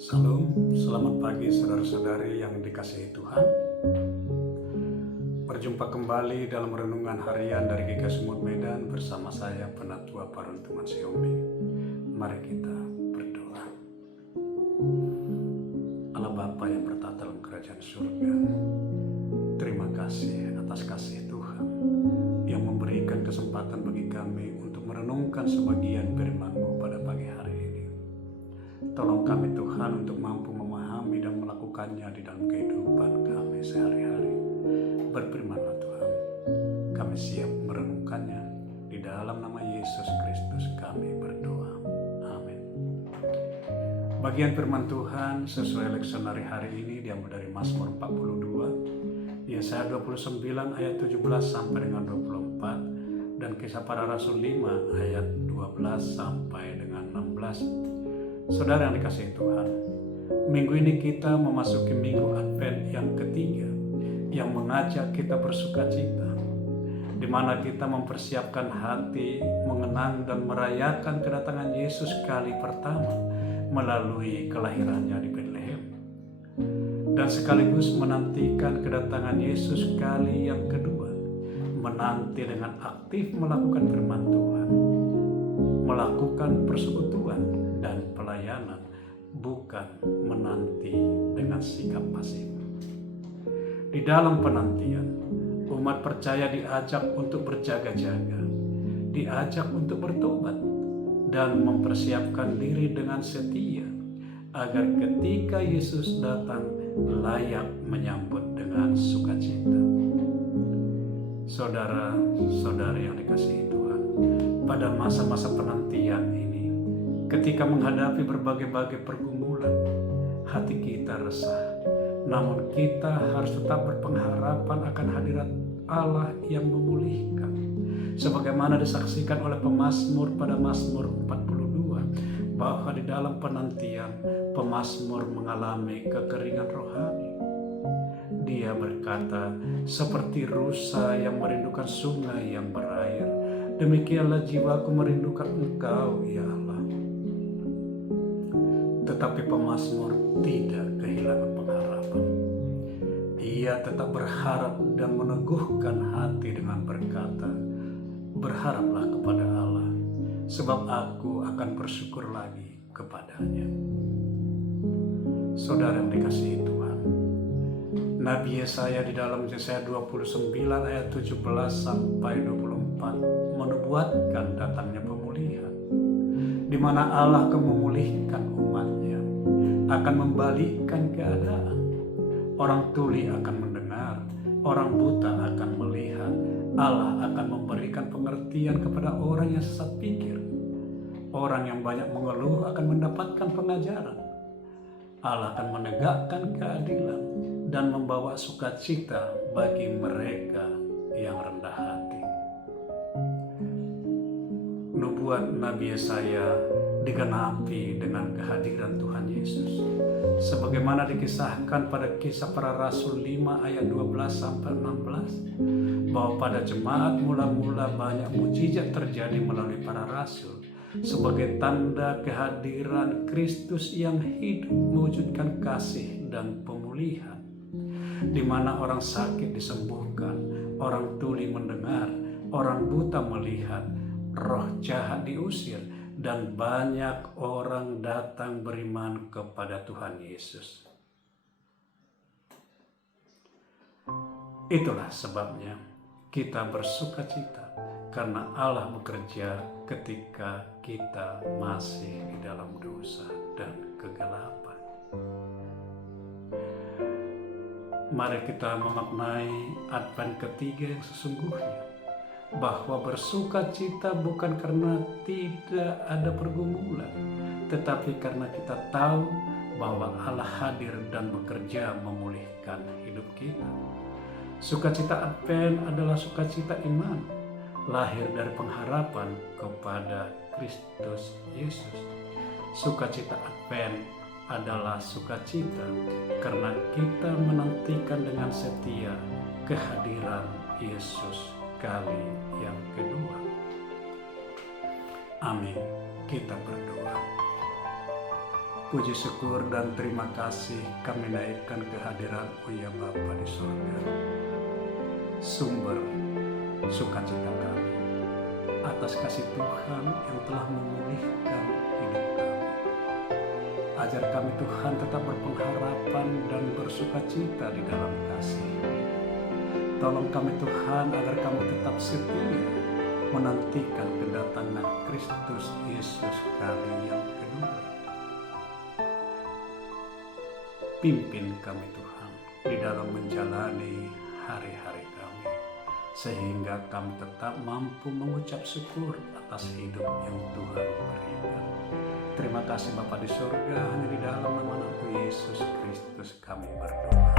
Salam, selamat pagi saudara-saudari yang dikasihi Tuhan. Berjumpa kembali dalam renungan harian dari GKI Sumut Medan bersama saya Penatua Paruntuman Siombi. Mari kita berdoa. Allah Bapa yang bertata dalam kerajaan surga, terima kasih atas kasih Tuhan yang memberikan kesempatan bagi kami untuk merenungkan sebagian firman-Mu pada pagi hari ini. Tolong kami Tuhan untuk mampu memahami dan melakukannya di dalam kehidupan kami sehari-hari. Berfirman-Lah Tuhan, kami siap merenungkannya. Di dalam nama Yesus Kristus kami berdoa. Amin. Bagian firman Tuhan sesuai leksionari hari ini diambil dari Mazmur 42, Yesaya 29 ayat 17 sampai dengan 24, dan Kisah Para Rasul 5 ayat 12 sampai dengan 16. Saudara yang dikasihi Tuhan, minggu ini kita memasuki minggu Advent yang ketiga yang mengajak kita bersukacita, di mana kita mempersiapkan hati mengenang dan merayakan kedatangan Yesus kali pertama melalui kelahirannya di Betlehem, dan sekaligus menantikan kedatangan Yesus kali yang kedua, menanti dengan aktif melakukan firman Tuhan, melakukan persekutuan dan pelayanan, bukan menanti dengan sikap pasif. Di dalam penantian, umat percaya diajak untuk berjaga-jaga, diajak untuk bertobat, dan mempersiapkan diri dengan setia, agar ketika Yesus datang layak menyambut dengan sukacita. Saudara-saudari yang dikasihi Tuhan, pada masa-masa penantian ini, ketika menghadapi berbagai-bagai pergumulan, hati kita resah. Namun kita harus tetap berpengharapan akan hadirat Allah yang memulihkan. Sebagaimana disaksikan oleh pemazmur pada Mazmur 42, bahwa di dalam penantian, pemazmur mengalami kekeringan rohani. Dia berkata, seperti rusa yang merindukan sungai yang berair, demikianlah jiwaku merindukan Engkau, ya Allah. Tetapi pemazmur tidak kehilangan pengharapan. Ia tetap berharap dan meneguhkan hati dengan berkata, berharaplah kepada Allah, sebab aku akan bersyukur lagi kepadanya. Saudara yang dikasihi Tuhan, Nabi Yesaya di dalam Yesaya 29 ayat 17 sampai 24 menubuatkan datangnya pemulihan, di mana Allah akan memulihkan umatnya, akan membalikkan keadaan. Orang tuli akan mendengar, orang buta akan melihat. Allah akan memberikan pengertian kepada orang yang sesat pikir. Orang yang banyak mengeluh akan mendapatkan pengajaran. Allah akan menegakkan keadilan dan membawa sukacita bagi mereka yang rendah hati. Nubuat Nabi Yesaya digenapi dengan kehadiran Tuhan Yesus, sebagaimana dikisahkan pada Kisah Para Rasul 5 ayat 12 sampai 16, bahwa pada jemaat mula-mula banyak mukjizat terjadi melalui para rasul sebagai tanda kehadiran Kristus yang hidup mewujudkan kasih dan pemulihan, di mana orang sakit disembuhkan, orang tuli mendengar, orang buta melihat, roh jahat diusir, dan banyak orang datang beriman kepada Tuhan Yesus. Itulah sebabnya kita bersukacita, karena Allah bekerja ketika kita masih di dalam dosa dan kegelapan. Mari kita memaknai Advent ketiga yang sesungguhnya, bahwa bersukacita bukan karena tidak ada pergumulan, tetapi karena kita tahu bahwa Allah hadir dan bekerja memulihkan hidup kita. Sukacita Advent adalah sukacita iman, lahir dari pengharapan kepada Kristus Yesus. Sukacita Advent adalah sukacita karena kita menantikan dengan setia kehadiran Yesus kali yang kedua. Amin. Kita berdoa. Puji syukur dan terima kasih kami naikkan kehadirat-Mu ya Bapa di surga, sumber sukacita kami, atas kasih Tuhan yang telah memulihkan hidup kami. Ajar kami Tuhan tetap berpengharapan dan bersukacita di dalam kasih. Tolong kami Tuhan agar kami tetap setia menantikan kedatangan Kristus Yesus kali yang kedua. Pimpin kami Tuhan di dalam menjalani hari-hari kami, sehingga kami tetap mampu mengucap syukur atas hidup yang Tuhan berikan. Terima kasih Bapa di surga, hanya di dalam nama Yesus Kristus kami berdoa.